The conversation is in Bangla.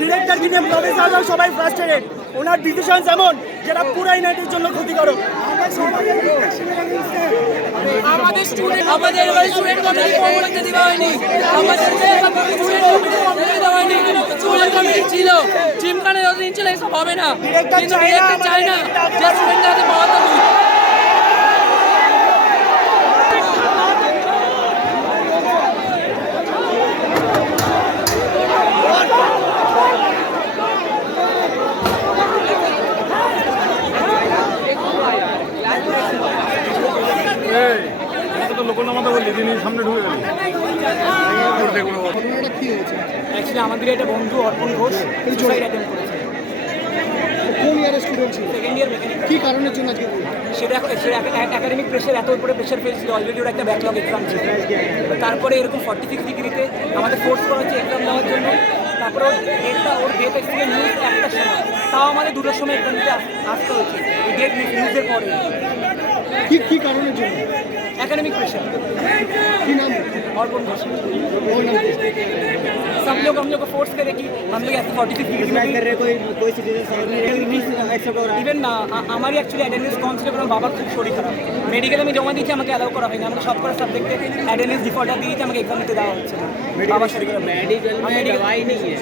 ডিরেক্টরকে নিয়ে প্রফেসর সবাই ফ্রাস্ট্রেটেড। ওনার ডিসিশনস এমন যেটা পুরো ইউনাইটেডের জন্য ক্ষতিকারক। আমাদের স্টুডেন্ট কথা বলতে দেওয়া হয়নি, আমাদের স্টুডেন্ট কমিটি ছিল, জিমখানের অধীন ছিল, এসব হবে না। কিন্তু ডিরেক্টর চায় না যে স্টুডেন্টদের হাতে পাওয়া থাকুক। অ্যাকচুয়ালি আমাদের একটা বন্ধু অর্পণ ঘোষ সুসাইড অ্যাটেম্প করেছে। কোন ইয়ারের স্টুডেন্ট ছিল? Second year mechanic. কি কারণের জন্য আজকে? সেটা একাডেমিক প্রেশার, এত উপরে প্রেশার ফেলছিল, অলরেডি ওর একটা ব্যাকলগ এক্সাম ছিল। তারপরে এরকম 46 ডিগ্রিতে আমাদের ফোর্স করা হচ্ছে এক্সাম দেওয়ার জন্য। তারপরে ওর ডেট এসেছিল নিউজ 1টার সময়, তাও আমাদের 2টার সময় এক্সাম দিতে আসতে হচ্ছে এই ডেট নিউজের পরে। কি কারণের জন্য? Academic pressure. কি नाम? अर्पण घोष। और नाम? सब लोग हम लोग को फोर्स करे कि हम लोग ऐसे 46 डिग्री में कर रहे, कोई सिटीजन इवन ना हमारी एक्चुअली अटेंडेंस कम ছিল কারণ বাবার খুব শরীর খারাপ। মেডিকেলে আমি জমা দিয়েছি, আমাকে অ্যালাউ করা হয়নি। আমাকে সব করা সাবজেক্টে অ্যাটেন্ডেন্স ডিফল্টার দিয়েছে, আমাকে এক্সাম দিতে দেওয়া হচ্ছে না। বাবার শরীর খারাপ। मेडिकल में दवाई नहीं है।